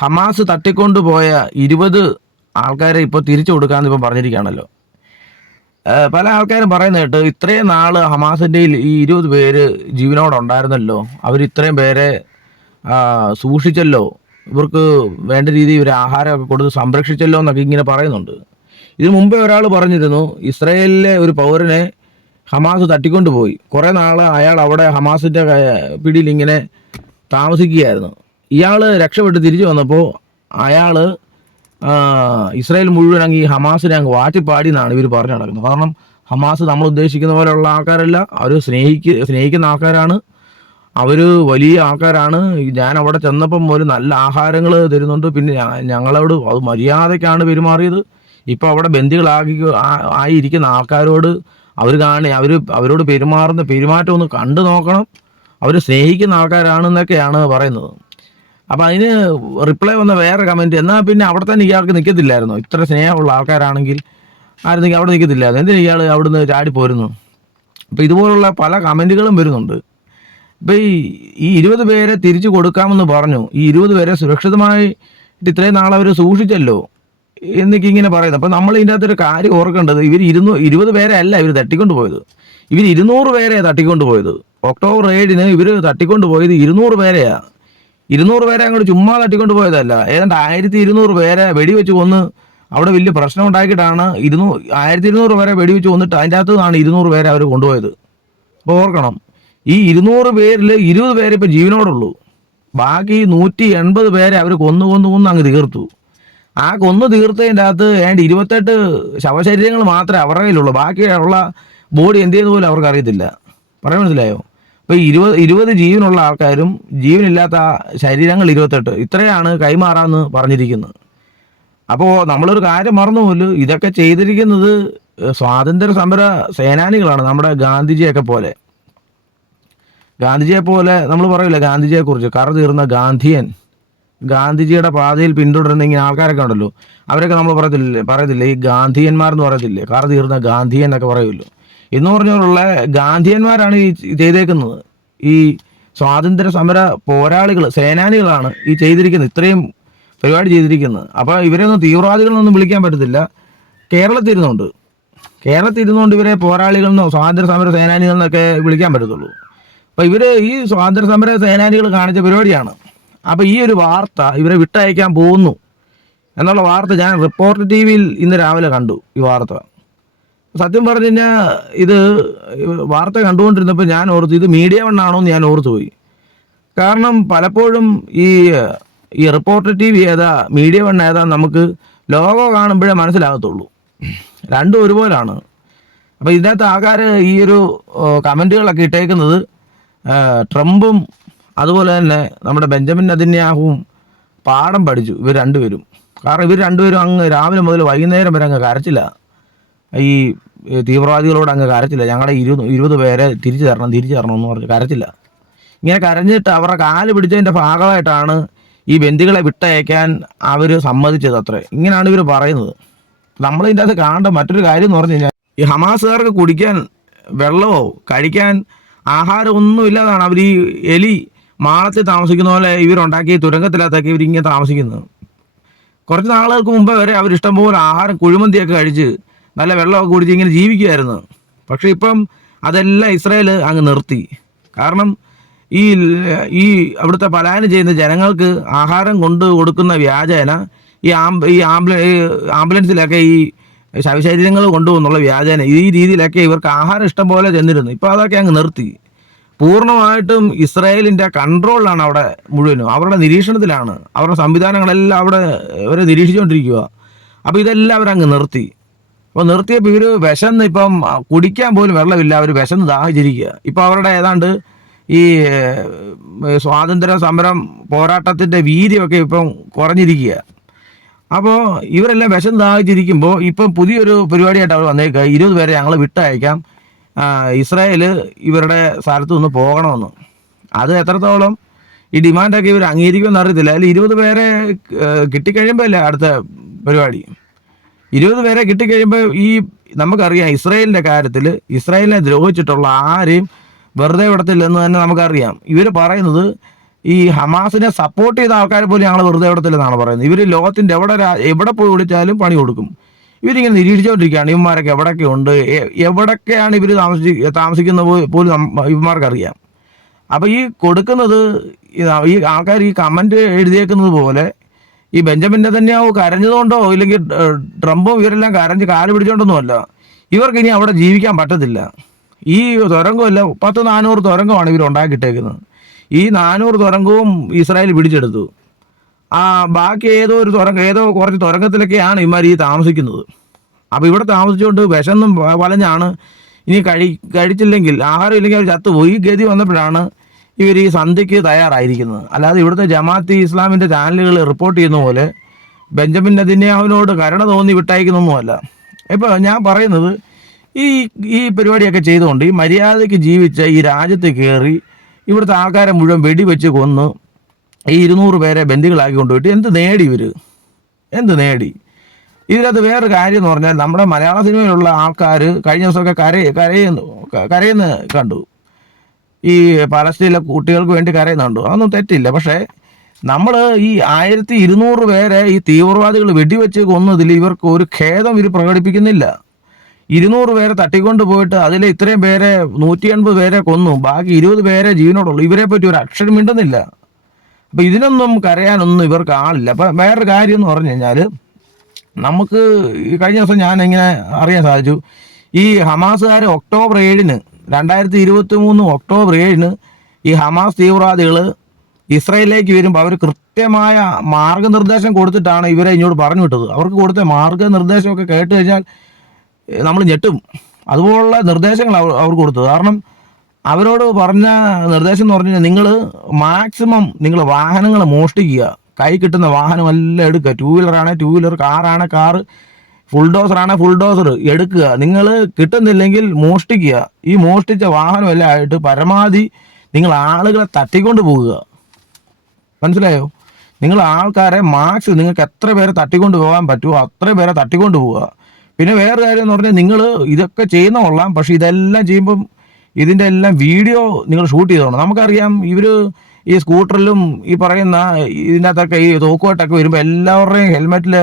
Hamas തട്ടിക്കൊണ്ടുപോയ 20 ആൾക്കാരെ ഇപ്പോൾ തിരിച്ചു കൊടുക്കാമെന്ന് ഇപ്പം പറഞ്ഞിരിക്കുകയാണല്ലോ. പല ആൾക്കാരും പറയുന്ന കേട്ട് ഇത്രയും നാൾ ഹമാസിൻ്റെ ഈ 20 പേര് ജീവനോടെ ഉണ്ടായിരുന്നല്ലോ, അവർ ഇത്രയും പേരെ സൂക്ഷിച്ചല്ലോ, ഇവർക്ക് വേണ്ട രീതിയിൽ ഒരു ആഹാരമൊക്കെ കൊടുത്ത് സംരക്ഷിച്ചല്ലോ എന്നൊക്കെ ഇങ്ങനെ പറയുന്നുണ്ട്. ഇതിനു മുമ്പേ ഒരാൾ പറഞ്ഞിരുന്നു, ഇസ്രായേലിലെ ഒരു പൗരനെ ഹമാസ് തട്ടിക്കൊണ്ടുപോയി, കുറേ നാൾ അയാൾ അവിടെ ഹമാസിൻ്റെ പിടിയിൽ ഇങ്ങനെ താമസിക്കുകയായിരുന്നു. ഇയാൾ രക്ഷപ്പെട്ട് തിരിച്ചു വന്നപ്പോൾ അയാൾ ഇസ്രായേൽ മുഴുവൻ അങ്ങ് ഈ ഹമാസിനെ അങ്ങ് വാറ്റിപ്പാടി എന്നാണ് ഇവർ പറഞ്ഞു നടക്കുന്നത്. കാരണം ഹമാസ് നമ്മൾ ഉദ്ദേശിക്കുന്ന പോലെയുള്ള ആൾക്കാരല്ല, അവർ സ്നേഹിക്കുന്ന ആൾക്കാരാണ്, അവർ വലിയ ആൾക്കാരാണ്. ഞാൻ അവിടെ ചെന്നപ്പം ഒരു നല്ല ആഹാരങ്ങൾ തരുന്നുണ്ട്, പിന്നെ ഞങ്ങളോട് അത് മര്യാദയ്ക്കാണ് പെരുമാറിയത്. ഇപ്പോൾ അവിടെ ആയിരിക്കുന്ന ആൾക്കാരോട് അവരോട് പെരുമാറുന്ന പെരുമാറ്റം ഒന്ന് കണ്ടു നോക്കണം, അവർ സ്നേഹിക്കുന്ന ആൾക്കാരാണെന്നൊക്കെയാണ് പറയുന്നത്. അപ്പം അതിന് റിപ്ലൈ വന്ന വേറെ കമൻറ്റ്, എന്നാൽ പിന്നെ അവിടെ തന്നെ ഇയാൾക്ക് നിൽക്കത്തില്ലായിരുന്നു, ഇത്ര സ്നേഹമുള്ള ആൾക്കാരാണെങ്കിൽ ആയിരുന്നെങ്കിൽ അവിടെ നിൽക്കത്തില്ലായിരുന്നു, എന്തിനാ ഇയാൾ അവിടുന്ന് ചാടിപ്പോരുന്നു? അപ്പോൾ ഇതുപോലുള്ള പല കമൻറ്റുകളും വരുന്നുണ്ട്. ഇപ്പോൾ ഈ 20 പേരെ തിരിച്ചു കൊടുക്കാമെന്ന് പറഞ്ഞു, ഈ 20 പേരെ സുരക്ഷിതമായിട്ട് ഇത്രയും നാൾ അവർ സൂക്ഷിച്ചല്ലോ എന്നൊക്കെ ഇങ്ങനെ പറയുന്നത്. അപ്പോൾ നമ്മൾ ഇതിൻ്റെ അകത്തൊരു കാര്യം ഓർക്കേണ്ടത്, ഇവർ 20 പേരെ അല്ല ഇവർ തട്ടിക്കൊണ്ട് പോയത്, ഇവർ 200 പേരെ തട്ടിക്കൊണ്ട് പോയത്. ഒക്ടോബർ 7-ന് ഇവർ തട്ടിക്കൊണ്ട് പോയത് 200 പേരെയാണ്. 200 പേരെ അങ്ങോട്ട് ചുമ്മാ തട്ടിക്കൊണ്ട് പോയതല്ല, ഏതാണ്ട് 1200 പേരെ വെടിവെച്ച് കൊന്ന് അവിടെ വലിയ പ്രശ്നം ഉണ്ടാക്കിയിട്ടാണ് 1200 പേരെ വെടിവെച്ച് കൊന്നിട്ട് അതിൻ്റെ അകത്ത് നിന്നാണ് 200 പേരെ അവർ കൊണ്ടുപോയത്. അപ്പോൾ ഓർക്കണം, ഈ 200 പേരിൽ 20 പേരെ ഇപ്പോൾ ജീവനോടുള്ളൂ, ബാക്കി 180 പേരെ അവർ കൊന്ന് അങ്ങ് തീർത്തു. ആ കൊന്നു തീർത്തതിൻ്റെ അകത്ത് 28 ശവശരീരങ്ങൾ മാത്രമേ അവരുടെ കയ്യിലുള്ളൂ, ബാക്കിയുള്ള ബോഡി എന്ത് ചെയ്തു പോലും അവർക്ക് അറിയത്തില്ല. പറയാൻ മനസ്സിലായോ? അപ്പോൾ 20 ജീവനുള്ള ആൾക്കാരും ജീവനില്ലാത്ത ശരീരങ്ങൾ 28, ഇത്രയാണ് കൈമാറാമെന്ന് പറഞ്ഞിരിക്കുന്നത്. അപ്പോൾ നമ്മളൊരു കാര്യം മറന്നുപോലും, ഇതൊക്കെ ചെയ്തിരിക്കുന്നത് സ്വാതന്ത്ര്യ സമര സേനാനികളാണ്, നമ്മുടെ ഗാന്ധിജിയെ പോലെ നമ്മൾ പറയില്ല ഗാന്ധിജിയെക്കുറിച്ച്, കറ തീർന്ന ഗാന്ധിജിയുടെ പാതയിൽ പിന്തുടരുന്ന ഇങ്ങനെ ആൾക്കാരൊക്കെ ഉണ്ടല്ലോ, അവരൊക്കെ നമ്മൾ പറയത്തില്ലേ ഈ ഗാന്ധിയന്മാരെന്ന് പറയത്തില്ലേ, കറ തീർന്ന ഗാന്ധിയൻ എന്നൊക്കെ പറയുമല്ലോ. എന്ന് പറഞ്ഞുള്ള ഗാന്ധിയന്മാരാണ് ഈ ചെയ്തേക്കുന്നത്. ഈ സ്വാതന്ത്ര്യ സമര പോരാളികൾ, സേനാനികളാണ് ഈ ചെയ്തിരിക്കുന്നത്, ഇത്രയും പരിപാടി ചെയ്തിരിക്കുന്നത്. അപ്പോൾ ഇവരെയൊന്നും തീവ്രവാദികളൊന്നും വിളിക്കാൻ പറ്റത്തില്ല. കേരളത്തിരുന്നുകൊണ്ട് ഇവരെ പോരാളികളെന്നോ സ്വാതന്ത്ര്യ സമര സേനാനികളെന്നൊക്കെ വിളിക്കാൻ പറ്റത്തുള്ളൂ. അപ്പോൾ ഇവർ ഈ സ്വാതന്ത്ര്യ സമര സേനാനികൾ കാണിച്ച പരിപാടിയാണ്. അപ്പോൾ ഈ ഒരു വാർത്ത ഇവരെ വിട്ടയക്കാൻ പോകുന്നു എന്നുള്ള വാർത്ത ഞാൻ റിപ്പോർട്ടർ TV-യിൽ ഇന്ന് രാവിലെ കണ്ടു. ഈ വാർത്ത സത്യം പറഞ്ഞു കഴിഞ്ഞാൽ ഇത് വാർത്ത കണ്ടുകൊണ്ടിരുന്നപ്പോൾ ഞാൻ ഓർത്തു, ഇത് മീഡിയ വണ്ണാണോ എന്ന് ഞാൻ ഓർത്തു പോയി. കാരണം പലപ്പോഴും ഈ റിപ്പോർട്ടർ TV ഏതാ മീഡിയ വൺ ഏതാ നമുക്ക് ലോഗോ കാണുമ്പോഴേ മനസ്സിലാകത്തുള്ളൂ, രണ്ടും ഒരുപോലാണ്. അപ്പോൾ ഇതിനകത്ത് ആൾക്കാർ ഈ ഒരു കമൻറ്റുകളൊക്കെ ഇട്ടേക്കുന്നത് ട്രംപും അതുപോലെ തന്നെ നമ്മുടെ ബെഞ്ചമിൻ നെതന്യാഹുവും പാഠം പഠിച്ചു ഇവർ രണ്ടുപേരും. കാരണം ഇവർ രണ്ടുപേരും അങ്ങ് രാവിലെ മുതൽ വൈകുന്നേരം വരെ അങ്ങ് കരച്ചില്ല, ഈ തീവ്രവാദികളോട് അങ്ങ് കരച്ചില്ല, ഞങ്ങളുടെ 20 പേരെ തിരിച്ചു തരണം എന്ന് പറഞ്ഞ് കരച്ചില്ല. ഇങ്ങനെ കരഞ്ഞിട്ട് അവരുടെ കാല് പിടിച്ചതിൻ്റെ ഭാഗമായിട്ടാണ് ഈ ബന്ദികളെ വിട്ടയക്കാൻ അവർ സമ്മതിച്ചത് അത്രേ. ഇങ്ങനെയാണ് ഇവർ പറയുന്നത്. നമ്മളിതിൻ്റെ അകത്ത് കാണേണ്ട മറ്റൊരു കാര്യം എന്ന് പറഞ്ഞു കഴിഞ്ഞാൽ, ഈ ഹമാസുകാർക്ക് കുടിക്കാൻ വെള്ളമോ കഴിക്കാൻ ആഹാരം ഒന്നും ഇല്ലാതാണ് അവർ ഈ എലി മാളത്തിൽ താമസിക്കുന്ന പോലെ ഇവരുണ്ടാക്കി തുരങ്കത്തിനകത്തൊക്കെ ഇവരിങ്ങനെ താമസിക്കുന്നത്. കുറച്ച് നാളുകൾക്ക് മുമ്പ് വരെ അവർ ഇഷ്ടംപോലെ ആഹാരം കുഴിമന്തിയൊക്കെ കഴിച്ച് നല്ല വെള്ളമൊക്കെ കുടിച്ച് ഇങ്ങനെ ജീവിക്കുമായിരുന്നു. പക്ഷേ ഇപ്പം അതെല്ലാം ഇസ്രായേൽ അങ്ങ് നിർത്തി. കാരണം ഈ അവിടുത്തെ പലായനം ചെയ്യുന്ന ജനങ്ങൾക്ക് ആഹാരം കൊണ്ട് കൊടുക്കുന്ന വ്യാജേന ഈ ആംബുലൻസിലൊക്കെ ഈ ശവശരീരങ്ങൾ കൊണ്ടുപോകുന്നുള്ള വ്യാജേന ഈ രീതിയിലൊക്കെ ഇവർക്ക് ആഹാരം ഇഷ്ടം പോലെ ചെന്നിരുന്നു. ഇപ്പോൾ അതൊക്കെ അങ്ങ് നിർത്തി. പൂർണ്ണമായിട്ടും ഇസ്രായേലിൻ്റെ കൺട്രോളിലാണ് അവിടെ മുഴുവനും, അവരുടെ നിരീക്ഷണത്തിലാണ്, അവരുടെ സംവിധാനങ്ങളെല്ലാം അവിടെ അവരെ നിരീക്ഷിച്ചുകൊണ്ടിരിക്കുക. അപ്പോൾ ഇതെല്ലാം അവരങ്ങ് നിർത്തി. അപ്പോൾ നിർത്തിയപ്പോൾ ഇവർ വിശന്ന് ഇപ്പം കുടിക്കാൻ പോലും വെള്ളമില്ല, അവർ വിശന്ന് ദാഹിച്ചിരിക്കുക. ഇപ്പോൾ അവരുടെ ഏതാണ്ട് ഈ സ്വാതന്ത്ര്യ സമരം പോരാട്ടത്തിൻ്റെ വീര്യമൊക്കെ ഇപ്പം കുറഞ്ഞിരിക്കുക. അപ്പോൾ ഇവരെല്ലാം വിശന്ന് ദാഹിച്ചിരിക്കുമ്പോൾ ഇപ്പം പുതിയൊരു പരിപാടിയായിട്ട് അവർ വന്നേക്കുക, 20 പേരെ ഞങ്ങൾ വിട്ടയക്കാം, ഇസ്രായേൽ ഇവരുടെ സ്ഥലത്ത് നിന്ന് പോകണമെന്ന്. അത് എത്രത്തോളം ഈ ഡിമാൻഡൊക്കെ ഇവർ അംഗീകരിക്കുമെന്ന് അറിയത്തില്ല. അതിൽ 20 പേരെ കിട്ടിക്കഴിയുമ്പോൾ അല്ലേ അടുത്ത പരിപാടി. 20 പേരെ കിട്ടിക്കഴിയുമ്പോൾ നമുക്കറിയാം ഇസ്രായേലിൻ്റെ കാര്യത്തിൽ ഇസ്രായേലിനെ ദ്രോഹിച്ചിട്ടുള്ള ആരെയും വെറുതെ വിടത്തില്ലെന്ന് തന്നെ നമുക്കറിയാം. ഇവർ പറയുന്നത് ഈ ഹമാസിനെ സപ്പോർട്ട് ചെയ്ത ആൾക്കാരെ പോലും ഞങ്ങൾ വെറുതെ ഇവിടത്തില്ലെന്നാണ് പറയുന്നത്. ഇവർ ലോകത്തിൻ്റെ എവിടെ പോയി വിളിച്ചാലും പണി കൊടുക്കും. ഇവരിങ്ങനെ നിരീക്ഷിച്ചുകൊണ്ടിരിക്കുകയാണ് ഇവന്മാരൊക്കെ എവിടെയൊക്കെ ഉണ്ട്, എവിടൊക്കെയാണ് ഇവർ താമസിക്കുന്ന പോലും ഇവന്മാർക്കറിയാം. അപ്പോൾ ഈ കൊടുക്കുന്നത് ഈ ആൾക്കാർ ഈ കമൻറ്റ് എഴുതിയേക്കുന്നത് പോലെ ഈ ബെഞ്ചമിൻ നെതന്യാഹു കരഞ്ഞതുകൊണ്ടോ ഇല്ലെങ്കിൽ ട്രംപും ഇവരെല്ലാം കരഞ്ഞ് കാല് പിടിച്ചോണ്ടൊന്നുമല്ല. ഇവർക്ക് ഇനി അവിടെ ജീവിക്കാൻ പറ്റത്തില്ല. ഈ തുരങ്കമല്ല 400 തുരങ്കമാണ് ഇവർ ഉണ്ടാക്കിയിട്ടേക്കുന്നത്. ഈ 400 തുരങ്കവും ഇസ്രായേൽ പിടിച്ചെടുത്തു. ബാക്കി ഏതോ കുറച്ച് തുരങ്കത്തിലൊക്കെയാണ് ഇവന്മാർ ഈ താമസിക്കുന്നത്. അപ്പോൾ ഇവിടെ താമസിച്ചുകൊണ്ട് വിശന്നും വലഞ്ഞാണ് ഇനി കഴിച്ചില്ലെങ്കിൽ ആഹാരം ഇല്ലെങ്കിൽ അവർ ചത്തുപോയി. ഈ ഗതി വന്നപ്പോഴാണ് ഇവർ ഈ സന്ധ്യയ്ക്ക് തയ്യാറായിരിക്കുന്നത്. അല്ലാതെ ഇവിടുത്തെ ജമാഅത്ത് ഇസ്ലാമിൻ്റെ ചാനലുകൾ റിപ്പോർട്ട് ചെയ്യുന്ന പോലെ ബെഞ്ചമിൻ നെതന്യാഹുവിനോട് കരുണ തോന്നി വിട്ടയക്കുന്നൊന്നുമല്ല. ഇപ്പോൾ ഞാൻ പറയുന്നത് ഈ പരിപാടിയൊക്കെ ചെയ്തുകൊണ്ട് ഈ മര്യാദയ്ക്ക് ജീവിച്ച ഈ രാജ്യത്ത് കയറി ഇവിടുത്തെ ആൾക്കാരെ മുഴുവൻ വെടിവെച്ച് കൊന്ന് ഈ 200 പേരെ ബന്ദികളാക്കി കൊണ്ടുപോയിട്ട് എന്ത് നേടി? ഇതിനകത്ത് വേറൊരു കാര്യം എന്ന് പറഞ്ഞാൽ നമ്മുടെ മലയാള സിനിമയിലുള്ള ആൾക്കാർ കഴിഞ്ഞ ദിവസമൊക്കെ കരയുന്ന കണ്ടു. ഈ പലസ്തീനിലെ കുട്ടികൾക്ക് വേണ്ടി കരയുന്നുണ്ട്, അതൊന്നും തെറ്റില്ല. പക്ഷേ നമ്മൾ ഈ 1200 പേരെ ഈ തീവ്രവാദികൾ വെടിവെച്ച് കൊന്നതിൽ ഇവർക്ക് ഒരു ഖേദം ഇവർ പ്രകടിപ്പിക്കുന്നില്ല. 200 പേരെ തട്ടിക്കൊണ്ട് പോയിട്ട് അതിൽ ഇത്രയും പേരെ 180 പേരെ കൊന്നു, ബാക്കി 20 പേരെ ജീവനോടുള്ളൂ. ഇവരെ പറ്റി ഒരു അക്ഷരം മിണ്ടുന്നില്ല. അപ്പോൾ ഇതിനൊന്നും കരയാനൊന്നും ഇവർക്ക് ആളില്ല. അപ്പം വേറൊരു കാര്യം എന്ന് പറഞ്ഞു കഴിഞ്ഞാൽ, നമുക്ക് ഈ കഴിഞ്ഞ ദിവസം ഞാൻ ഇങ്ങനെ അറിയാൻ സാധിച്ചു, ഈ ഹമാസുകാർ ഒക്ടോബർ 7 2023 ഒക്ടോബർ 7 ഈ ഹമാസ് തീവ്രവാദികൾ ഇസ്രായേലിലേക്ക് വരുമ്പോൾ അവർ കൃത്യമായ മാർഗനിർദ്ദേശം കൊടുത്തിട്ടാണ് ഇവരെ ഇങ്ങോട്ട് പറഞ്ഞു വിട്ടത്. അവർക്ക് കൊടുത്ത മാർഗനിർദ്ദേശമൊക്കെ കേട്ട് കഴിഞ്ഞാൽ നമ്മൾ ഞെട്ടും. അതുപോലുള്ള നിർദ്ദേശങ്ങൾ അവർ കൊടുത്തത്. കാരണം അവരോട് പറഞ്ഞ നിർദ്ദേശം എന്ന് പറഞ്ഞു കഴിഞ്ഞാൽ, നിങ്ങൾ മാക്സിമം നിങ്ങൾ വാഹനങ്ങൾ മോഷ്ടിക്കുക, കൈ കിട്ടുന്ന വാഹനമെല്ലാം എടുക്കുക. 2 വീലറാണ് 2 വീലർ, കാറാണ് കാറ്, ഫുൾഡോസറാണ് ഫുൾഡോസർ എടുക്കുക. നിങ്ങൾ കിട്ടുന്നില്ലെങ്കിൽ മോഷ്ടിക്കുക. ഈ മോഷ്ടിച്ച വാഹനമെല്ലാം ആയിട്ട് പരമാവധി നിങ്ങൾ ആളുകളെ തട്ടിക്കൊണ്ട് പോകുക. മനസ്സിലായോ? നിങ്ങൾ ആൾക്കാരെ നിങ്ങൾക്ക് എത്ര പേരെ തട്ടിക്കൊണ്ട് പോകാൻ പറ്റുമോ അത്ര പേരെ തട്ടിക്കൊണ്ട് പോവുക. പിന്നെ വേറെ കാര്യം എന്ന് പറഞ്ഞാൽ, നിങ്ങൾ ഇതൊക്കെ ചെയ്യുന്ന കൊള്ളാം, പക്ഷെ ഇതെല്ലാം ചെയ്യുമ്പം ഇതിൻ്റെ എല്ലാം വീഡിയോ നിങ്ങൾ ഷൂട്ട് ചെയ്തോണം. നമുക്കറിയാം ഇവർ ഈ സ്കൂട്ടറിലും ഈ പറയുന്ന ഇതിനകത്തൊക്കെ ഈ തോക്കുമായിട്ടൊക്കെ വരുമ്പോൾ എല്ലാവരുടെയും ഹെൽമെറ്റിൽ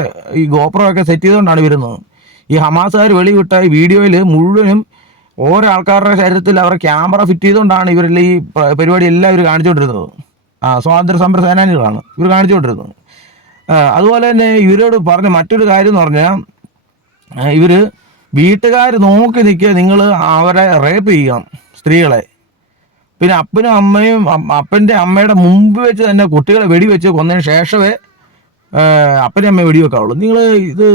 ഈ ഗോപ്രോ ഒക്കെ സെറ്റ് ചെയ്തുകൊണ്ടാണ് വരുന്നത്. ഈ ഹമാസുകാർ വെളിവിട്ട ഈ വീഡിയോയിൽ മുഴുവനും ഓരോ ആൾക്കാരുടെ ശരീരത്തിൽ അവരുടെ ക്യാമറ ഫിറ്റ് ചെയ്തുകൊണ്ടാണ് ഇവരെല്ലാം ഈ പരിപാടി എല്ലാം ഇവർ കാണിച്ചുകൊണ്ടിരുന്നത്. സ്വാതന്ത്ര്യ സമര സേനാനികളാണ് ഇവർ കാണിച്ചുകൊണ്ടിരുന്നത്. അതുപോലെ തന്നെ ഇവരോട് പറഞ്ഞ മറ്റൊരു കാര്യം എന്ന് പറഞ്ഞാൽ, ഇവർ വീട്ടുകാർ നോക്കി നിൽക്കുക, നിങ്ങൾ അവരെ റേപ്പ് ചെയ്യണം സ്ത്രീകളെ. പിന്നെ അപ്പനും അമ്മയും അപ്പൻ്റെ അമ്മയുടെ മുമ്പ് വെച്ച് തന്നെ കുട്ടികളെ വെടിവെച്ച് കൊന്നതിന് ശേഷമേ അപ്പനും അമ്മയെ വെടിവെക്കാവുള്ളൂ. നിങ്ങൾ ഇത്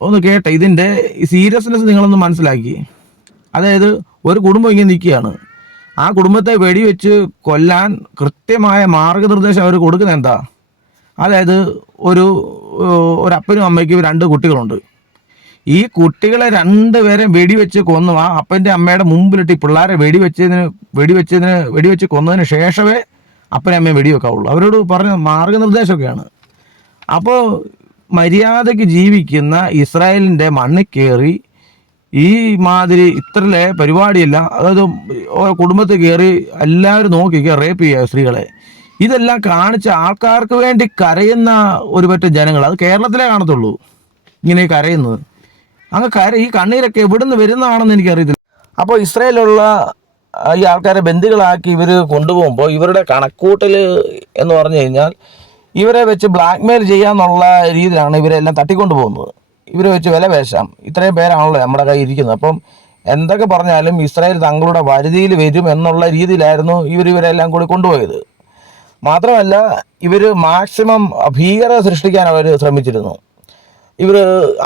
ഒന്ന് കേട്ടെ, ഇതിൻ്റെ സീരിയസ്നെസ് നിങ്ങളൊന്ന് മനസ്സിലാക്കി. അതായത് ഒരു കുടുംബം ഇങ്ങനെ നിൽക്കുകയാണ്, ആ കുടുംബത്തെ വെടിവെച്ച് കൊല്ലാൻ കൃത്യമായ മാർഗനിർദ്ദേശം അവർ കൊടുക്കുന്നത് എന്താ? അതായത് ഒരു അപ്പനും അമ്മയ്ക്കും 2 കുട്ടികളുണ്ട്. ഈ കുട്ടികളെ 2 പേരെ വെടിവെച്ച് കൊന്നു ആ അപ്പൻ്റെ അമ്മയുടെ മുമ്പിലിട്ട് ഈ പിള്ളേരെ വെടിവെച്ച് കൊന്നതിന് ശേഷമേ അപ്പനെ അമ്മയെ വെടിവെക്കാവുള്ളൂ. അവരോട് പറഞ്ഞ മാർഗനിർദ്ദേശമൊക്കെയാണ്. അപ്പോൾ മര്യാദയ്ക്ക് ജീവിക്കുന്ന ഇസ്രായേലിൻ്റെ മണ്ണിൽ കയറി ഈ മാതിരി ഇത്രയിലെ പരിപാടിയില്ല, അതായത് കുടുംബത്തിൽ കയറി എല്ലാവരും നോക്കിക്കുക, റേപ്പ് ചെയ്യുക സ്ത്രീകളെ. ഇതെല്ലാം കാണിച്ച ആൾക്കാർക്ക് വേണ്ടി കരയുന്ന ഒരു പറ്റം ജനങ്ങൾ, അത് കേരളത്തിലേ കാണത്തുള്ളൂ ഇങ്ങനെ കരയുന്നത്. ഈ കണ്ണീരൊക്കെ എവിടുന്ന് വരുന്നതാണെന്ന് എനിക്കറിയത്തില്ല. അപ്പോൾ ഇസ്രായേലുള്ള ഈ ആൾക്കാരെ ബന്ദികളാക്കി ഇവർ കൊണ്ടുപോകുമ്പോൾ ഇവരുടെ കണക്കൂട്ടൽ എന്ന് പറഞ്ഞു കഴിഞ്ഞാൽ, ഇവരെ വെച്ച് ബ്ലാക്ക് മെയിൽ ചെയ്യാന്നുള്ള രീതിയിലാണ് ഇവരെല്ലാം തട്ടിക്കൊണ്ട് പോകുന്നത്. ഇവരെ വെച്ച് വില പേശാം, ഇത്രയും പേരാണല്ലോ നമ്മുടെ കയ്യിൽ ഇരിക്കുന്നത്. അപ്പം എന്തൊക്കെ പറഞ്ഞാലും ഇസ്രായേൽ തങ്ങളുടെ വരുതിയിൽ വരും എന്നുള്ള രീതിയിലായിരുന്നു ഇവരെല്ലാം കൂടി കൊണ്ടുപോയത്. മാത്രമല്ല ഇവർ മാക്സിമം ഭീകരത സൃഷ്ടിക്കാൻ അവർ ശ്രമിച്ചിരുന്നു. ഇവർ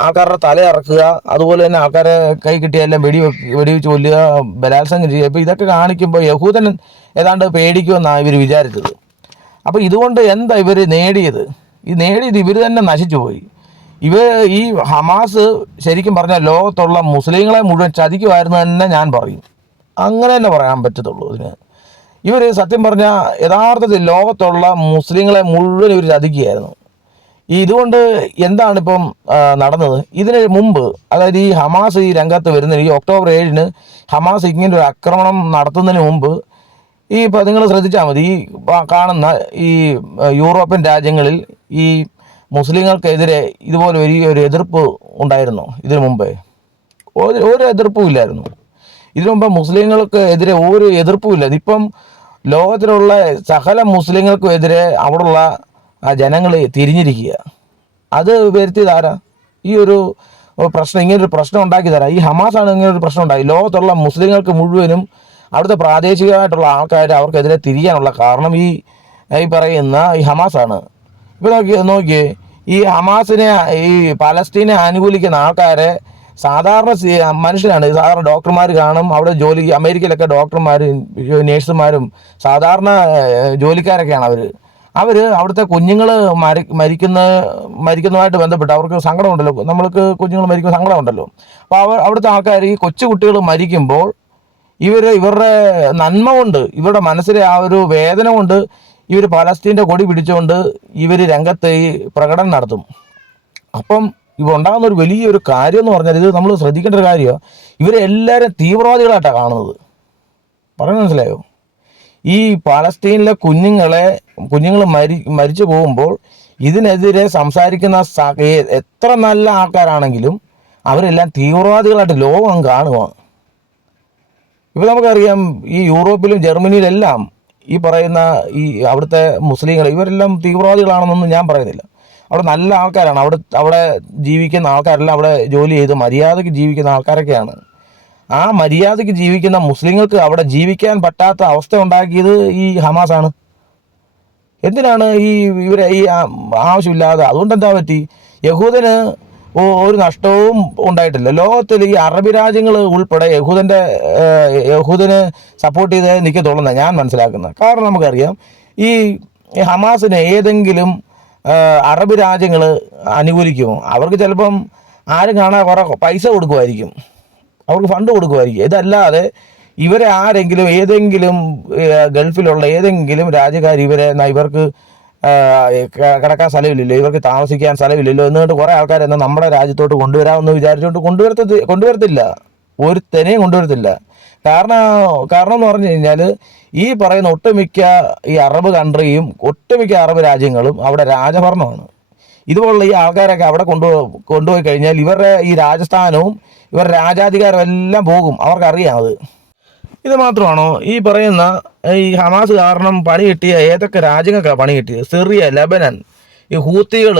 ആൾക്കാരുടെ തല ഇറക്കുക, അതുപോലെ തന്നെ ആൾക്കാരെ കൈ കിട്ടിയെല്ലാം വെടിവെച്ച് കൊല്ലുക, ബലാത്സംഗം ചെയ്യുക. അപ്പോൾ ഇതൊക്കെ കാണിക്കുമ്പോൾ യഹൂദൻ ഏതാണ്ട് പേടിക്കുമെന്നാണ് ഇവർ വിചാരിച്ചത്. അപ്പോൾ ഇതുകൊണ്ട് എന്താ ഇവർ നേടിയത്? ഇവർ തന്നെ നശിച്ചു പോയി. ഈ ഹമാസ് ശരിക്കും പറഞ്ഞാൽ ലോകത്തുള്ള മുസ്ലിങ്ങളെ മുഴുവൻ ചതിക്കുമായിരുന്നു തന്നെ ഞാൻ പറയും. അങ്ങനെ തന്നെ പറയാൻ പറ്റത്തുള്ളൂ ഇതിന്. ഇവർ സത്യം പറഞ്ഞാൽ യഥാർത്ഥത്തിൽ ലോകത്തുള്ള മുസ്ലിങ്ങളെ മുഴുവൻ ഇവർ ചതിക്കുകയായിരുന്നു. ഇതുകൊണ്ട് എന്താണിപ്പം നടന്നത്? ഇതിന് മുമ്പ്, അതായത് ഈ ഹമാസ് ഈ രംഗത്ത് വരുന്നതിന്, ഈ ഒക്ടോബർ 7 ഹമാസ് ഇങ്ങനെ ഒരു ആക്രമണം നടത്തുന്നതിന് മുമ്പ് ഇപ്പോൾ നിങ്ങൾ ശ്രദ്ധിച്ചാൽ മതി, ഈ കാണുന്ന ഈ യൂറോപ്യൻ രാജ്യങ്ങളിൽ ഈ മുസ്ലിങ്ങൾക്കെതിരെ ഇതുപോലെ വലിയൊരു എതിർപ്പ് ഉണ്ടായിരുന്നു ഇതിനു മുമ്പേ? ഒരു എതിർപ്പും ഇല്ലായിരുന്നു. ഇതിനു മുമ്പ് മുസ്ലിങ്ങൾക്ക് എതിരെ ഒരു എതിർപ്പും ഇല്ല. ഇപ്പം ലോകത്തിലുള്ള സകല മുസ്ലിങ്ങൾക്കും എതിരെ അവിടെയുള്ള ജനങ്ങൾ തിരിഞ്ഞിരിക്കുക. അത് വരുത്തിയതാരാ? ഈ ഒരു പ്രശ്നം, ഇങ്ങനൊരു പ്രശ്നം ഉണ്ടാക്കി തരാം ഈ ഹമാസാണ്. ഇങ്ങനൊരു പ്രശ്നം ഉണ്ടായി. ലോകത്തുള്ള മുസ്ലിങ്ങൾക്ക് മുഴുവനും അവിടുത്തെ പ്രാദേശികമായിട്ടുള്ള ആൾക്കാർ അവർക്കെതിരെ തിരിയാനുള്ള കാരണം ഈ പറയുന്ന ഈ ഹമാസാണ്. ഇപ്പോൾ നോക്കിയേ ഈ ഹമാസിനെ, ഈ പലസ്തീനെ അനുകൂലിക്കുന്ന ആൾക്കാരെ സാധാരണ മനുഷ്യരാണ്. സാധാരണ ഡോക്ടർമാർ കാണും അവിടെ ജോലി. അമേരിക്കയിലൊക്കെ ഡോക്ടർമാർ, നേഴ്സുമാരും സാധാരണ ജോലിക്കാരൊക്കെയാണ് അവർ അവിടുത്തെ കുഞ്ഞുങ്ങൾ മരിക്കുന്നതുമായിട്ട് ബന്ധപ്പെട്ട് അവർക്ക് സങ്കടമുണ്ടല്ലോ. നമ്മൾക്ക് കുഞ്ഞുങ്ങൾ മരിക്കുന്ന സങ്കടമുണ്ടല്ലോ. അപ്പോൾ അവിടുത്തെ ആൾക്കാർ ഈ കൊച്ചുകുട്ടികൾ മരിക്കുമ്പോൾ ഇവരുടെ നന്മ കൊണ്ട്, ഇവരുടെ മനസ്സിലെ ആ ഒരു വേദന കൊണ്ട് ഇവർ പലസ്തീൻ്റെ കൊടി പിടിച്ചുകൊണ്ട് ഇവർ രംഗത്ത് ഈ പ്രകടനം നടത്തും. അപ്പം ഇവ ഉണ്ടാകുന്ന ഒരു വലിയൊരു കാര്യം എന്ന് പറഞ്ഞാൽ, ഇത് നമ്മൾ ശ്രദ്ധിക്കേണ്ട ഒരു കാര്യമാണ്, ഇവരെല്ലാവരും തീവ്രവാദികളായിട്ടാണ് കാണുന്നത്. പറഞ്ഞു മനസ്സിലായോ? ഈ പലസ്തീനിലെ കുഞ്ഞുങ്ങൾ മരിച്ചു പോകുമ്പോൾ ഇതിനെതിരെ സംസാരിക്കുന്ന എത്ര നല്ല ആൾക്കാരാണെങ്കിലും അവരെല്ലാം തീവ്രവാദികളായിട്ട് ലോകം കാണുക. ഇപ്പോൾ നമുക്കറിയാം, ഈ യൂറോപ്പിലും ജർമ്മനിയിലെല്ലാം ഈ പറയുന്ന ഈ അവിടുത്തെ മുസ്ലിങ്ങൾ ഇവരെല്ലാം തീവ്രവാദികളാണെന്നൊന്നും ഞാൻ പറയുന്നില്ല. അവിടെ നല്ല ആൾക്കാരാണ്. അവിടെ ജീവിക്കുന്ന ആൾക്കാരെല്ലാം അവിടെ ജോലി ചെയ്ത് മര്യാദയ്ക്ക് ജീവിക്കുന്ന ആൾക്കാരൊക്കെയാണ്. ആ മര്യാദയ്ക്ക് ജീവിക്കുന്ന മുസ്ലിങ്ങൾക്ക് അവിടെ ജീവിക്കാൻ പറ്റാത്ത അവസ്ഥ ഉണ്ടാക്കിയത് ഈ ഹമാസാണ്. എന്തിനാണ് ഇവരെ ഈ ആവശ്യമില്ലാതെ? അതുകൊണ്ട് എന്താ പറ്റി? യഹൂദന് ഒരു നഷ്ടവും ഉണ്ടായിട്ടില്ല. ലോകത്തിൽ ഈ അറബി രാജ്യങ്ങൾ ഉൾപ്പെടെ യഹൂദന് സപ്പോർട്ട് ചെയ്ത് നിൽക്കത്തുള്ളൂ ഞാൻ മനസ്സിലാക്കുന്നത്. കാരണം നമുക്കറിയാം, ഈ ഹമാസിന് ഏതെങ്കിലും അറബ് രാജ്യങ്ങൾ അനുകൂലിക്കുമോ? അവർക്ക് ചിലപ്പം ആരും കാണാൻ കുറേ പൈസ കൊടുക്കുമായിരിക്കും, അവർക്ക് ഫണ്ട് കൊടുക്കുമായിരിക്കും. ഇതല്ലാതെ ഇവരെ ആരെങ്കിലും ഏതെങ്കിലും ഗൾഫിലുള്ള ഏതെങ്കിലും രാജ്യക്കാർ ഇവർക്ക് കിടക്കാൻ സ്ഥലമില്ലല്ലോ, ഇവർക്ക് താമസിക്കാൻ സ്ഥലമില്ലല്ലോ എന്നിട്ട് കുറേ ആൾക്കാർ എന്നാൽ നമ്മുടെ രാജ്യത്തോട്ട് കൊണ്ടുവരാമെന്ന് വിചാരിച്ചുകൊണ്ട് കൊണ്ടുവരത്തില്ല. ഒരുത്തനെയും കൊണ്ടുവരത്തില്ല. കാരണം എന്ന് പറഞ്ഞു കഴിഞ്ഞാൽ ഈ പറയുന്ന ഒട്ടുമിക്ക ഈ അറബ് കൺട്രിയും ഒട്ടുമിക്ക അറബ് രാജ്യങ്ങളും അവിടെ രാജഭരണമാണ്. ഇതുപോലുള്ള ഈ ആൾക്കാരൊക്കെ അവിടെ കൊണ്ടുപോയി കഴിഞ്ഞാൽ ഇവരുടെ ഈ രാജസ്ഥാനവും ഇവരുടെ രാജാധികാരം എല്ലാം പോകും. അവർക്കറിയാം അത്. ഇത് മാത്രമാണോ ഈ പറയുന്ന ഈ ഹമാസ് കാരണം പണി കിട്ടിയ ഏതൊക്കെ രാജ്യങ്ങൾക്കാണ് പണി കിട്ടിയത്? സിറിയ, ലെബനൻ, ഈ ഹൂത്തികൾ,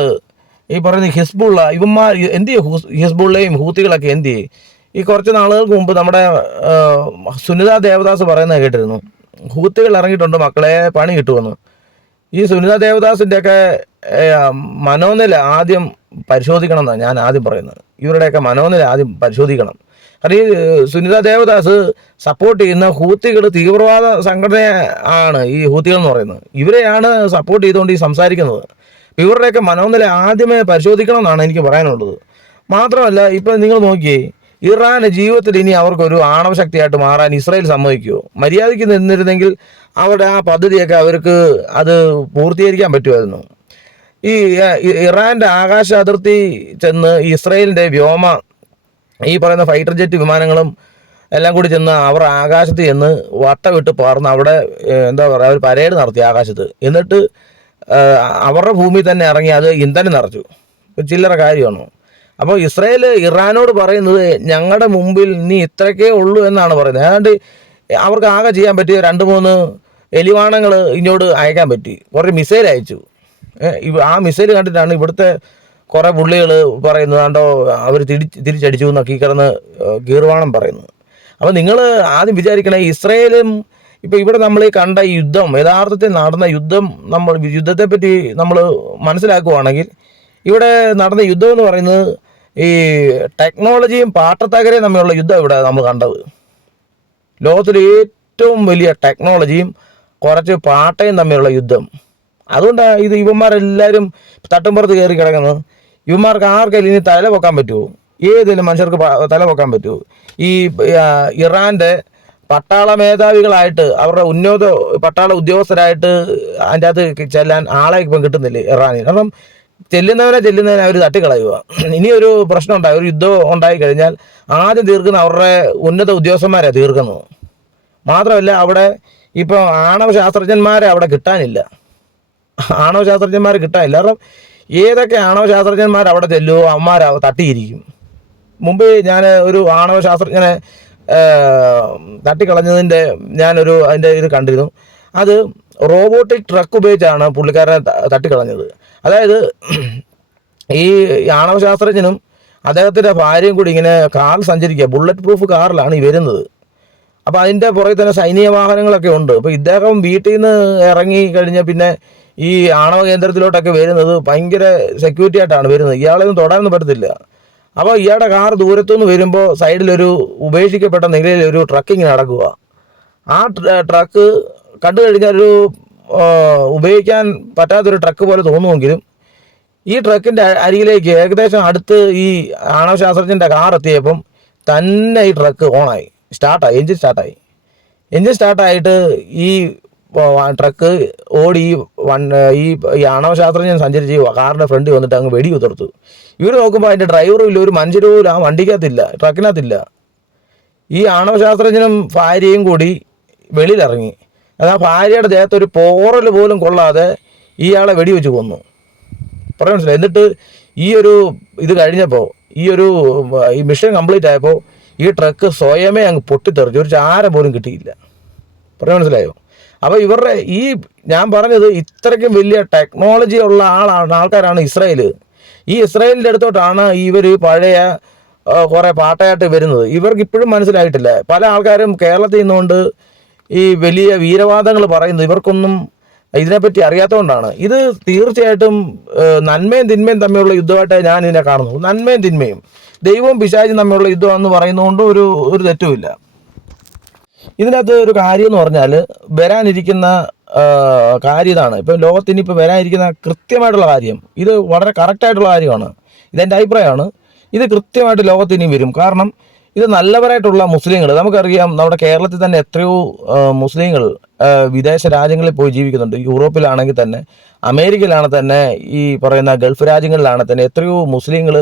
ഈ പറയുന്ന ഹിസ്ബുള്ള, ഇവന്മാർ എന്ത് ചെയ്യും? ഹിസ്ബുള്ളയും ഹൂത്തികളൊക്കെ എന്ത് ചെയ്യും? ഈ കുറച്ച് നാളുകൾക്ക് മുമ്പ് നമ്മുടെ സുനിത ദേവദാസ് പറയുന്നത് കേട്ടിരുന്നു, ഹൂത്തികൾ ഇറങ്ങിയിട്ടുണ്ട് മക്കളെ, പണി കിട്ടുമെന്ന്. ഈ സുനിത ദേവദാസിൻ്റെയൊക്കെ മനോനില ആദ്യം പരിശോധിക്കണം എന്നാണ് ഞാൻ ആദ്യം പറയുന്നത്. ഇവരുടെയൊക്കെ മനോനില ആദ്യം പരിശോധിക്കണം. കാരണം ഈ സുനിത ദേവദാസ് സപ്പോർട്ട് ചെയ്യുന്ന ഹൂത്തികൾ തീവ്രവാദ സംഘടന ആണ്. ഈ ഹൂത്തികൾ എന്ന് പറയുന്നത് ഇവരെയാണ് സപ്പോർട്ട് ചെയ്തുകൊണ്ട് ഈ സംസാരിക്കുന്നത്. ഇവരുടെയൊക്കെ മനോനില ആദ്യമേ പരിശോധിക്കണം എന്നാണ് എനിക്ക് പറയാനുള്ളത്. മാത്രമല്ല, ഇപ്പം നിങ്ങൾ നോക്കിയേ, ഇറാന് ജീവിതത്തിൽ ഇനി അവർക്കൊരു ആണവശക്തിയായിട്ട് മാറാൻ ഇസ്രായേൽ സമ്മതിക്കുമോ? മര്യാദയ്ക്ക് നിന്നിരുന്നെങ്കിൽ അവരുടെ ആ പദ്ധതിയൊക്കെ അവർക്ക് അത് പൂർത്തീകരിക്കാൻ പറ്റുമായിരുന്നു. ഈ ഇറാൻ്റെ ആകാശ അതിർത്തി ചെന്ന് ഇസ്രായേലിൻ്റെ ഈ പറയുന്ന ഫൈറ്റർ ജെറ്റ് വിമാനങ്ങളും എല്ലാം കൂടി ചെന്ന് അവർ ആകാശത്ത് ചെന്ന് വട്ടമിട്ട് പറന്ന് അവിടെ എന്താ പറയുക, ഒരു പരേഡ് നടത്തി ആകാശത്ത്. എന്നിട്ട് അവരുടെ ഭൂമിയിൽ തന്നെ ഇറങ്ങി അത് ഇന്ധനം നിറച്ചു. ചില്ലറ കാര്യമാണോ? അപ്പോൾ ഇസ്രായേൽ ഇറാനോട് പറയുന്നത് ഞങ്ങളുടെ മുമ്പിൽ നീ ഇത്രയ്ക്കേ ഉള്ളൂ എന്നാണ് പറയുന്നത്. ഏതാണ്ട് അവർക്ക് ആകെ ചെയ്യാൻ പറ്റിയ 2-3 എലിവാണങ്ങൾ ഇങ്ങോട്ട് അയക്കാൻ പറ്റി. കുറേ മിസൈൽ അയച്ചു. ആ മിസൈൽ കണ്ടിട്ടാണ് ഇവിടുത്തെ കുറേ പുള്ളികൾ പറയുന്നത് കണ്ടോ അവർ തിരിച്ചടിച്ചു എന്നൊക്കെ ഈ കിടന്ന് ഗീർവാണം പറയുന്നത്. അപ്പോൾ നിങ്ങൾ ആദ്യം വിചാരിക്കണേ, ഇസ്രായേലും ഇപ്പോൾ ഇവിടെ നമ്മൾ ഈ കണ്ട ഈ യുദ്ധം, യഥാർത്ഥത്തിൽ നടന്ന യുദ്ധം, യുദ്ധത്തെപ്പറ്റി നമ്മൾ മനസ്സിലാക്കുകയാണെങ്കിൽ ഇവിടെ നടന്ന യുദ്ധം എന്ന് പറയുന്നത് ഈ ടെക്നോളജിയും പാട്ടത്തകരയും തമ്മിലുള്ള യുദ്ധം ഇവിടെ നമ്മൾ കണ്ടത്. ലോകത്തിലെ ഏറ്റവും വലിയ ടെക്നോളജിയും കുറച്ച് പാട്ടയും തമ്മിലുള്ള യുദ്ധം. അതുകൊണ്ടാണ് ഇവന്മാരെല്ലാവരും തട്ടുംപുറത്ത് കയറി കിടക്കുന്നത്. ഇവന്മാർക്ക് ആർക്കെങ്കിലും ഇനി തല പൊക്കാൻ പറ്റുമോ? ഏതെങ്കിലും മനുഷ്യർക്ക് തല പൊക്കാൻ പറ്റുമോ? ഈ ഇറാൻ്റെ പട്ടാള മേധാവികളായിട്ട് അവരുടെ പട്ടാള ഉദ്യോഗസ്ഥരായിട്ട് അതിൻ്റെ അകത്ത് ചെല്ലാൻ ആളെ ഇപ്പം കിട്ടുന്നില്ലേ ഇറാനിൽ? കാരണം ചെല്ലുന്നവനെ അവർ തട്ടിക്കളയുക. ഇനിയൊരു പ്രശ്നം ഉണ്ടായി, ഒരു യുദ്ധം ഉണ്ടായി കഴിഞ്ഞാൽ ആദ്യം തീർക്കുന്ന അവരുടെ ഉന്നത ഉദ്യോഗസ്ഥന്മാരാണ് തീർക്കുന്നത്. മാത്രമല്ല അവിടെ ഇപ്പോൾ ആണവ ശാസ്ത്രജ്ഞന്മാരെ അവിടെ കിട്ടാനില്ല. കാരണം ഏതൊക്കെ ആണവ ശാസ്ത്രജ്ഞന്മാർ അവിടെ ചെല്ലുമോ അവന്മാർ തട്ടിയിരിക്കും. മുമ്പ് ഞാൻ ഒരു ആണവ ശാസ്ത്രജ്ഞനെ തട്ടിക്കളഞ്ഞതിൻ്റെ അതിൻ്റെ ഇത് കണ്ടിരുന്നു. അത് റോബോട്ടിക് ട്രക്ക് ഉപയോഗിച്ചാണ് പുള്ളിക്കാരനെ തട്ടിക്കളഞ്ഞത്. അതായത് ഈ ആണവ ശാസ്ത്രജ്ഞനും അദ്ദേഹത്തിൻ്റെ ഭാര്യയും കൂടി ഇങ്ങനെ കാർ സഞ്ചരിക്കുക, ബുള്ളറ്റ് പ്രൂഫ് കാറിലാണ് ഈ വരുന്നത്. അപ്പോൾ അതിൻ്റെ പുറകെ തന്നെ സൈനിക വാഹനങ്ങളൊക്കെ ഉണ്ട്. അപ്പോൾ ഇദ്ദേഹം വീട്ടിൽ നിന്ന് ഇറങ്ങി കഴിഞ്ഞ പിന്നെ ഈ ആണവ കേന്ദ്രത്തിലോട്ടൊക്കെ വരുന്നത് ഭയങ്കര സെക്യൂരിറ്റി ആയിട്ടാണ് വരുന്നത്. ഇയാളെയൊന്നും തൊടാനൊന്നും പറ്റത്തില്ല. അപ്പോൾ ഇയാളുടെ കാർ ദൂരത്തുനിന്ന് വരുമ്പോൾ സൈഡിലൊരു ഉപേക്ഷിക്കപ്പെട്ട നിലയിൽ ഒരു ട്രക്കിങ് നടക്കുക. ആ ട്രക്ക് കണ്ടു കഴിഞ്ഞാൽ ഒരു ഉപയോഗിക്കാൻ പറ്റാത്തൊരു ട്രക്ക് പോലെ തോന്നുമെങ്കിലും ഈ ട്രക്കിൻ്റെ അരികിലേക്ക് ഏകദേശം അടുത്ത് ഈ ആണവ ശാസ്ത്രജ്ഞൻ്റെ കാർ എത്തിയപ്പം തന്നെ ഈ ട്രക്ക് ഓണായി, എൻജിൻ സ്റ്റാർട്ടായിട്ട് ഈ ട്രക്ക് ഓടി ഈ ആണവ ശാസ്ത്രജ്ഞൻ സഞ്ചരിച്ച് കാറിൻ്റെ ഫ്രണ്ടിൽ വന്നിട്ട് അങ്ങ് വെടി ഉതിർത്തു. ഇവർ നോക്കുമ്പോൾ അതിൻ്റെ ഡ്രൈവറും ഇല്ല, ഒരു മനുഷ്യരും ആ വണ്ടിക്കകത്തില്ല, ട്രക്കിനകത്തില്ല. ഈ ആണവ ശാസ്ത്രജ്ഞനും ഭാര്യയും കൂടി വെളിയിലിറങ്ങി. അത് ആ ഭാര്യയുടെ ദേഹത്ത് ഒരു പോറൽ പോലും കൊള്ളാതെ ഇയാളെ വെടിവെച്ച് കൊന്നു. പറയാൻ മനസ്സിലായി. എന്നിട്ട് ഇത് കഴിഞ്ഞപ്പോൾ ഈ മിഷൻ കംപ്ലീറ്റ് ആയപ്പോൾ ഈ ട്രക്ക് സ്വയമേ അങ്ങ് പൊട്ടിത്തെറിച്ചു, ഒരു ചാരം പോലും കിട്ടിയില്ല. പറയാൻ മനസ്സിലായോ? അപ്പോൾ ഞാൻ പറഞ്ഞത് ഇത്രയ്ക്കും വലിയ ടെക്നോളജി ഉള്ള ആൾക്കാരാണ് ഇസ്രായേൽ. ഈ ഇസ്രായേലിൻ്റെ അടുത്തോട്ടാണ് ഇവർ പഴയ കുറേ പാട്ടയായിട്ട് വരുന്നത്. ഇവർക്ക് ഇപ്പോഴും മനസ്സിലായിട്ടില്ല. പല ആൾക്കാരും കേരളത്തിൽ നിന്നുകൊണ്ട് ഈ വലിയ വീരവാദങ്ങൾ പറയുന്നത് ഇവർക്കൊന്നും ഇതിനെപ്പറ്റി അറിയാത്തതുകൊണ്ടാണ്. ഇത് തീർച്ചയായിട്ടും നന്മയും തിന്മയും തമ്മിലുള്ള യുദ്ധമായിട്ട് ഞാൻ ഇതിനെ കാണുന്നു. നന്മയും തിന്മയും, ദൈവവും പിശാചും തമ്മിലുള്ള യുദ്ധമെന്ന് പറയുന്നതുകൊണ്ട് ഒരു തെറ്റുമില്ല. ഇതിനകത്ത് ഒരു കാര്യം എന്ന് പറഞ്ഞാൽ വരാനിരിക്കുന്ന കാര്യം ഇതാണ്. ഇപ്പം ലോകത്തിന് ഇപ്പോൾ വരാനിരിക്കുന്ന കൃത്യമായിട്ടുള്ള കാര്യം, ഇത് വളരെ കറക്റ്റായിട്ടുള്ള കാര്യമാണ്. ഇതെൻ്റെ അഭിപ്രായമാണ്. ഇത് കൃത്യമായിട്ട് ലോകത്തിന് വരും. കാരണം ഇത് നല്ലവരായിട്ടുള്ള മുസ്ലിങ്ങൾ, നമുക്കറിയാം നമ്മുടെ കേരളത്തിൽ തന്നെ എത്രയോ മുസ്ലിങ്ങൾ വിദേശ രാജ്യങ്ങളിൽ പോയി ജീവിക്കുന്നുണ്ട്. യൂറോപ്പിലാണെങ്കിൽ തന്നെ, അമേരിക്കയിലാണ് തന്നെ, ഈ പറയുന്ന ഗൾഫ് രാജ്യങ്ങളിലാണ് തന്നെ എത്രയോ മുസ്ലിങ്ങൾ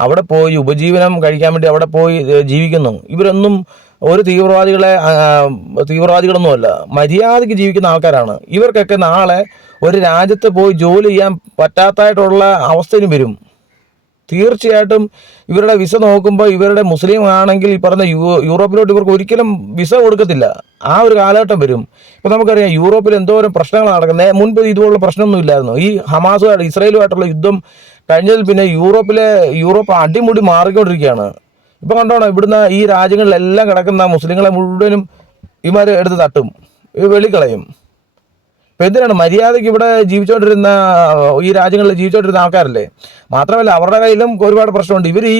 അവിടെ പോയി ഉപജീവനം കഴിക്കാൻ വേണ്ടി അവിടെ പോയി ജീവിക്കുന്നു. ഇവരൊന്നും ഒരു തീവ്രവാദികളൊന്നുമല്ല, മര്യാദയ്ക്ക് ജീവിക്കുന്ന ആൾക്കാരാണ്. ഇവർക്കൊക്കെ നാളെ ഒരു രാജ്യത്ത് പോയി ജോലി ചെയ്യാൻ പറ്റാത്തതായിട്ടുള്ള അവസ്ഥയും വരും. തീർച്ചയായിട്ടും ഇവരുടെ വിസ നോക്കുമ്പോൾ ഇവരുടെ മുസ്ലിം ആണെങ്കിൽ ഈ പറഞ്ഞ യൂറോപ്പിലോട്ട് ഇവർക്ക് ഒരിക്കലും വിസ കൊടുക്കത്തില്ല. ആ ഒരു കാലഘട്ടം വരും. ഇപ്പോൾ നമുക്കറിയാം യൂറോപ്പിൽ എന്തോരം പ്രശ്നങ്ങൾ നടക്കുന്നത്. മുൻപ് ഇതുപോലുള്ള പ്രശ്നമൊന്നും ഇല്ലായിരുന്നു. ഈ ഹമാസുമായിട്ട് ഇസ്രായേലുമായിട്ടുള്ള യുദ്ധം കഴിഞ്ഞതിൽ പിന്നെ യൂറോപ്പ് അടിമുടി മാറിക്കൊണ്ടിരിക്കുകയാണ്. ഇപ്പം കണ്ടോണം, ഇവിടുന്ന് ഈ രാജ്യങ്ങളിലെല്ലാം കിടക്കുന്ന മുസ്ലിങ്ങളെ മുഴുവനും ഇവന്മാർ എടുത്ത് തട്ടും, വെളിക്കളയും. ഇപ്പം എന്തിനാണ്? മര്യാദയ്ക്ക് ഇവിടെ ജീവിച്ചുകൊണ്ടിരുന്ന ഈ രാജ്യങ്ങളിൽ ജീവിച്ചുകൊണ്ടിരുന്ന ആൾക്കാരല്ലേ. മാത്രമല്ല അവരുടെ കയ്യിലും ഒരുപാട് പ്രശ്നമുണ്ട്. ഇവർ ഈ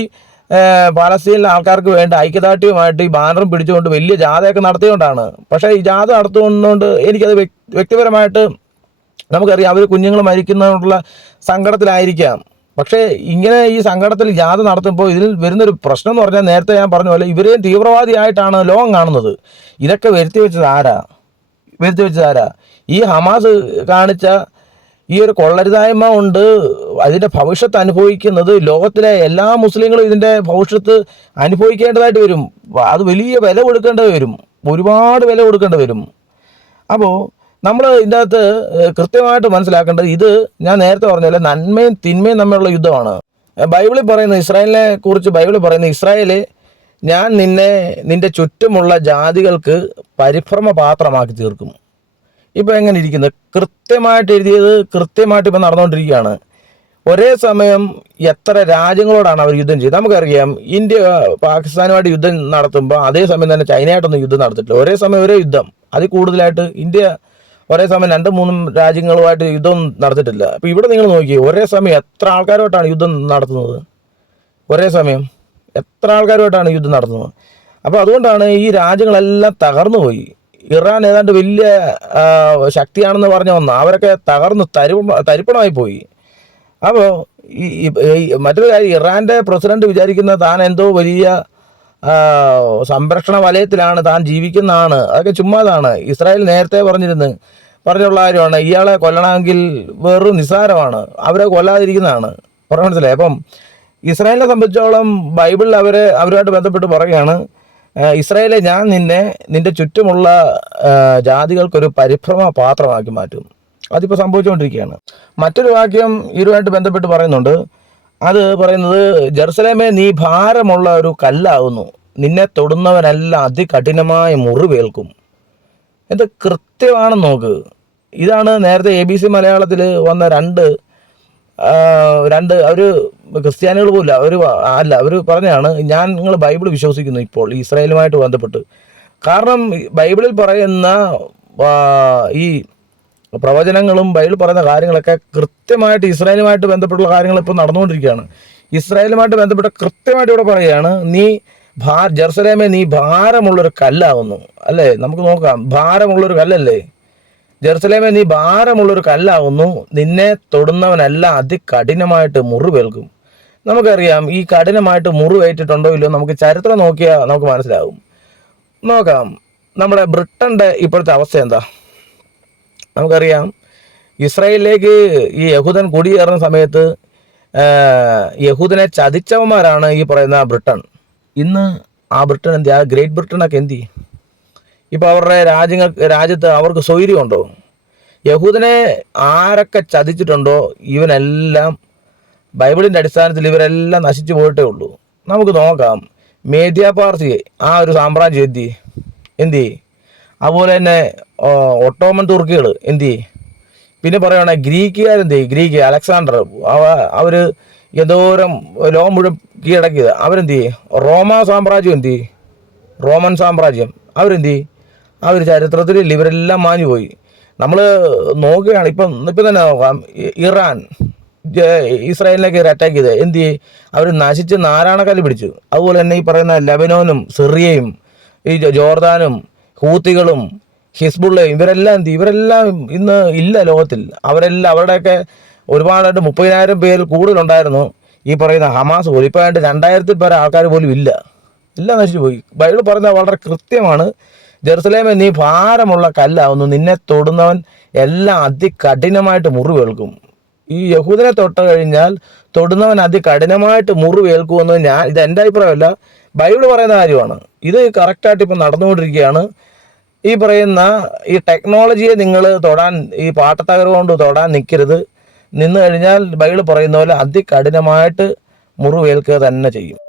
പാലസ്തീനിലെ ആൾക്കാർക്ക് വേണ്ട ഐക്യദാർഢ്യവുമായിട്ട് ഈ ബാനറും പിടിച്ചുകൊണ്ട് വലിയ ജാഥയൊക്കെ നടത്തിയോണ്ടാണ്. പക്ഷേ ഈ ജാഥ നടത്തുന്നതുകൊണ്ട് എനിക്കത് വ്യക്തിപരമായിട്ട് നമുക്കറിയാം, അവർ കുഞ്ഞുങ്ങൾ മരിക്കുന്നതിനുള്ള സങ്കടത്തിലായിരിക്കാം. പക്ഷേ ഇങ്ങനെ ഈ സങ്കടത്തിൽ ജാഥ നടത്തുമ്പോൾ ഇതിൽ വരുന്നൊരു പ്രശ്നം എന്ന് പറഞ്ഞാൽ, നേരത്തെ ഞാൻ പറഞ്ഞ പോലെ ഇവരെയും തീവ്രവാദിയായിട്ടാണ് ലോകം കാണുന്നത്. ഇതൊക്കെ വരുത്തി വെച്ചത് ആരാ? ഈ ഹമാസ് കാണിച്ച ഈ ഒരു കൊള്ളരുതായ്മ കൊണ്ട് അതിൻ്റെ ഭവിഷ്യത്ത് അനുഭവിക്കുന്നത് ലോകത്തിലെ എല്ലാ മുസ്ലിങ്ങളും ഇതിൻ്റെ ഭവിഷ്യത്ത് അനുഭവിക്കേണ്ടതായിട്ട് വരും. അത് വലിയ വില കൊടുക്കേണ്ടി വരും, ഒരുപാട് വില കൊടുക്കേണ്ടി വരും. അപ്പോൾ നമ്മൾ ഇതിൻ്റെ അകത്ത് കൃത്യമായിട്ട് മനസ്സിലാക്കേണ്ടത്, ഇത് ഞാൻ നേരത്തെ പറഞ്ഞ പോലെ നന്മയും തിന്മയും തമ്മിലുള്ള യുദ്ധമാണ്. ബൈബിളിൽ പറയുന്ന ഇസ്രായേലിനെ കുറിച്ച് ബൈബിളിൽ പറയുന്ന, ഇസ്രായേല് ഞാൻ നിന്റെ ചുറ്റുമുള്ള ജാതികൾക്ക് പരിഭ്രമ പാത്രമാക്കി തീർക്കും. ഇപ്പോൾ എങ്ങനെ ഇരിക്കുന്നത്? കൃത്യമായിട്ട് എഴുതിയത് കൃത്യമായിട്ട് ഇപ്പം നടന്നുകൊണ്ടിരിക്കുകയാണ്. ഒരേ സമയം എത്ര രാജ്യങ്ങളോടാണ് അവർ യുദ്ധം ചെയ്തത്? നമുക്കറിയാം, ഇന്ത്യ പാകിസ്ഥാനുമായിട്ട് യുദ്ധം നടത്തുമ്പോൾ അതേ സമയം തന്നെ ചൈനയായിട്ടൊന്നും യുദ്ധം നടത്തിയിട്ടില്ല. ഒരേ സമയം ഒരേ യുദ്ധം. അതിൽ കൂടുതലായിട്ട് ഇന്ത്യ ഒരേ സമയം 2-3 രാജ്യങ്ങളുമായിട്ട് യുദ്ധം നടത്തിയിട്ടില്ല. അപ്പോൾ ഇവിടെ നിങ്ങൾ നോക്കിയേ, ഒരേ സമയം എത്ര ആൾക്കാരുമായിട്ടാണ് യുദ്ധം നടത്തുന്നത്? ഒരേ സമയം എത്ര ആൾക്കാരുമായിട്ടാണ് യുദ്ധം നടത്തുന്നത്? അപ്പോൾ അതുകൊണ്ടാണ് ഈ രാജ്യങ്ങളെല്ലാം തകർന്നു പോയി. ഇറാൻ ഏതാണ്ട് വലിയ ശക്തിയാണെന്ന് പറഞ്ഞ അവരൊക്കെ തകർന്ന് തരിപ്പണമായി പോയി. അപ്പോൾ ഈ മറ്റൊരു കാര്യം, ഇറാൻ്റെ പ്രസിഡന്റ് വിചാരിക്കുന്ന താൻ എന്തോ വലിയ സംരക്ഷണ വലയത്തിലാണ് താൻ ജീവിക്കുന്നതാണ്. അതൊക്കെ ചുമ്മാതാണ്. ഇസ്രായേൽ നേരത്തെ പറഞ്ഞുള്ള കാര്യമാണ്, ഇയാളെ കൊല്ലണമെങ്കിൽ വെറും നിസ്സാരമാണ്, അവരെ കൊല്ലാതിരിക്കുന്നതാണ്. പറയാൻ മനസ്സിലായി. അപ്പം ഇസ്രായേലിനെ സംബന്ധിച്ചോളം ബൈബിളിൽ അവരുമായിട്ട് ബന്ധപ്പെട്ട് പറയുകയാണ്, ഇസ്രായേലെ, ഞാൻ നിന്റെ ചുറ്റുമുള്ള ജാതികൾക്കൊരു പരിഭ്രമ പാത്രമാക്കി മാറ്റും. അതിപ്പോൾ സംഭവിച്ചുകൊണ്ടിരിക്കുകയാണ്. മറ്റൊരു വാക്യം ഇതുമായിട്ട് ബന്ധപ്പെട്ട് പറയുന്നുണ്ട്. അത് പറയുന്നത്, ജെറുസലേമേ, നീ ഭാരമുള്ള ഒരു കല്ലാവുന്നു, നിന്നെ തൊടുന്നവനെല്ലാം അതികഠിനമായ മുറിവേൽക്കും. എന്ത് കൃത്യമാണെന്ന് നോക്ക്. ഇതാണ് നേരത്തെ ABC മലയാളത്തിൽ വന്ന രണ്ട് അവർ ക്രിസ്ത്യാനികൾ പോലും അവർ പറഞ്ഞാണ്, നിങ്ങൾ ബൈബിൾ വിശ്വസിക്കുന്നു ഇപ്പോൾ ഇസ്രായേലുമായിട്ട് ബന്ധപ്പെട്ട്. കാരണം ബൈബിളിൽ പറയുന്ന ഈ പ്രവചനങ്ങളും ബൈബിൾ പറയുന്ന കാര്യങ്ങളൊക്കെ കൃത്യമായിട്ട് ഇസ്രായേലുമായിട്ട് ബന്ധപ്പെട്ടുള്ള കാര്യങ്ങൾ ഇപ്പോൾ നടന്നുകൊണ്ടിരിക്കുകയാണ്. ഇസ്രായേലുമായിട്ട് ബന്ധപ്പെട്ട് കൃത്യമായിട്ട് ഇവിടെ പറയുകയാണ്, ജെറുസലേമേ, നീ ഭാരമുള്ളൊരു കല്ലാവുന്നു. അല്ലേ? നമുക്ക് നോക്കാം, ഭാരമുള്ളൊരു കല്ലല്ലേ ജെറുസലേമേ, നീ ഭാരമുള്ളൊരു കല്ലാവുന്നു, നിന്നെ തൊടുന്നവനെല്ലാം അതികഠിനമായിട്ട് മുറിവേൽക്കും. നമുക്കറിയാം, ഈ കഠിനമായിട്ട് മുറിവേറ്റിട്ടുണ്ടോ ഇല്ലയോ നമുക്ക് ചരിത്രം നോക്കിയാൽ നമുക്ക് മനസ്സിലാവും. നോക്കാം, നമ്മുടെ ബ്രിട്ടൻ്റെ ഇപ്പോഴത്തെ അവസ്ഥ എന്താ നമുക്കറിയാം. ഇസ്രായേലിലേക്ക് ഈ യഹൂദൻ കുടിയേറുന്ന സമയത്ത് യഹൂദനെ ചതിച്ചവന്മാരാണ് ഈ പറയുന്ന ബ്രിട്ടൻ. ഇന്ന് ആ ബ്രിട്ടൻ എന്ത്, ആ ഗ്രേറ്റ് ബ്രിട്ടനൊക്കെ എന്ത് ചെയ്യും? ഇപ്പോൾ അവരുടെ രാജ്യത്ത് അവർക്ക് സ്വൈര്യമുണ്ടോ? യഹൂദനെ ആരൊക്കെ ചതിച്ചിട്ടുണ്ടോ ഇവനെല്ലാം ബൈബിളിൻ്റെ അടിസ്ഥാനത്തിൽ ഇവരെല്ലാം നശിച്ചു പോയിട്ടേ ഉള്ളൂ. നമുക്ക് നോക്കാം, മേദ്യ പാർസി ആ ഒരു സാമ്രാജ്യം എന്ത് അതുപോലെ തന്നെ ഒട്ടോമൻ തുർക്കികൾ എന്ത്. പിന്നെ പറയുകയാണെങ്കിൽ ഗ്രീക്ക് അലക്സാണ്ടർ, അവർ എന്തോരം ലോകം മുഴുവൻ കീഴടക്കിയത് അവരെന്ത്. റോമാ സാമ്രാജ്യം റോമൻ സാമ്രാജ്യം അവർ ചരിത്രത്തിൽ ഇവരെല്ലാം മാഞ്ഞുപോയി. നമ്മൾ നോക്കുകയാണ്, ഇപ്പം തന്നെ നോക്കാം, ഇറാൻ ഇസ്രായേലിലേക്ക് അറ്റാക്ക് ചെയ്ത് അവർ നശിച്ച് നാരായണക്കല്ല് പിടിച്ചു. അതുപോലെ തന്നെ ഈ പറയുന്ന ലെബനോനും സിറിയയും ഈ ജോർദാനും ഹൂത്തികളും ഹിസ്ബുള്ളയും ഇവരെല്ലാം ഇന്ന് ഇല്ല ലോകത്തിൽ. അവരുടെയൊക്കെ ഒരുപാടായിട്ട് 30,000 പേര് കൂടുതലുണ്ടായിരുന്നു ഈ പറയുന്ന ഹമാസ് പോലും. ഇപ്പോൾ 2,000 പേരെ ആൾക്കാർ പോലും ഇല്ല, എല്ലാം നശിച്ചു പോയി. ബൈബിൾ പറഞ്ഞാൽ വളരെ കൃത്യമാണ്, ജെറുസലേമേ, നീ ഭാരമുള്ള കല്ലാവുന്നു, നിന്നെ തൊടുന്നവൻ എല്ലാം അതികഠിനമായിട്ട് മുറിവേൽക്കും. ഈ യഹൂദനെ തൊട്ട് കഴിഞ്ഞാൽ തൊടുന്നവൻ അതികഠിനമായിട്ട് മുറിവേൽക്കുമെന്ന് ഇത് എൻ്റെ അഭിപ്രായമല്ല, ബൈബിൾ പറയുന്ന കാര്യമാണ്. ഇത് കറക്റ്റായിട്ട് ഇപ്പം നടന്നുകൊണ്ടിരിക്കുകയാണ്. ഈ പറയുന്ന ഈ ടെക്നോളജിയെ നിങ്ങൾ ഈ പാട്ടത്തകര കൊണ്ട് തൊടാൻ നിൽക്കരുത്. നിന്ന് കഴിഞ്ഞാൽ ബൈബിൾ പറയുന്ന പോലെ അതികഠിനമായിട്ട് മുറിവേൽക്കുക തന്നെ ചെയ്യും.